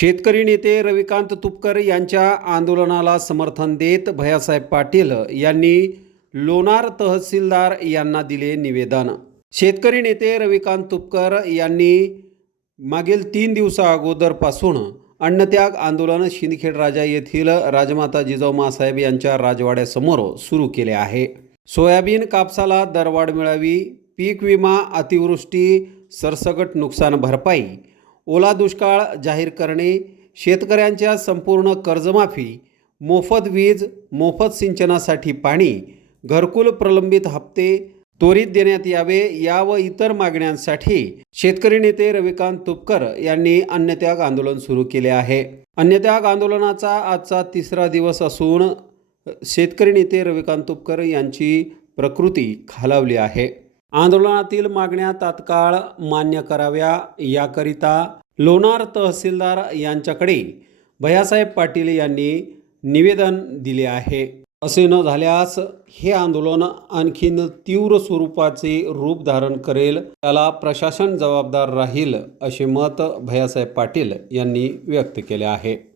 शेतकरी नेते रविकांत तुपकर यांच्या आंदोलनाला समर्थन देत भयासाहेब पाटील यांनी लोणार तहसीलदार यांना दिले निवेदन. शेतकरी नेते रविकांत तुपकर यांनी मागील तीन दिवसा अगोदरपासून अन्नत्याग आंदोलन शिंदखेड राजा येथील राजमाता जिजाऊमासाहेब यांच्या राजवाड्यासमोर सुरू केले आहे. सोयाबीन कापसाला दरवाढ मिळावी पीक विमा अतिवृष्टी सरसकट नुकसान भरपाई ओला दुष्काळ जाहीर करणे शेतकऱ्यांच्या संपूर्ण कर्जमाफी मोफत वीज मोफत सिंचनासाठी पाणी घरकुल प्रलंबित हप्ते त्वरित देण्यात यावे या व इतर मागण्यांसाठी शेतकरी नेते रविकांत तुपकर यांनी अन्नत्याग आंदोलन सुरू केले आहे. अन्नत्याग आंदोलनाचा आजचा तिसरा दिवस असून शेतकरी नेते रविकांत तुपकर यांची प्रकृती खालावली आहे. आंदोलनातील मागण्या तात्काळ मान्य कराव्या याकरिता लोणार तहसीलदार यांच्याकडे भैयासाहेब पाटील यांनी निवेदन दिले आहे. असे न झाल्यास हे आंदोलन आणखीन तीव्र स्वरूपाचे रूप धारण करेल त्याला प्रशासन जबाबदार राहील असे मत भैयासाहेब पाटील यांनी व्यक्त केले आहे.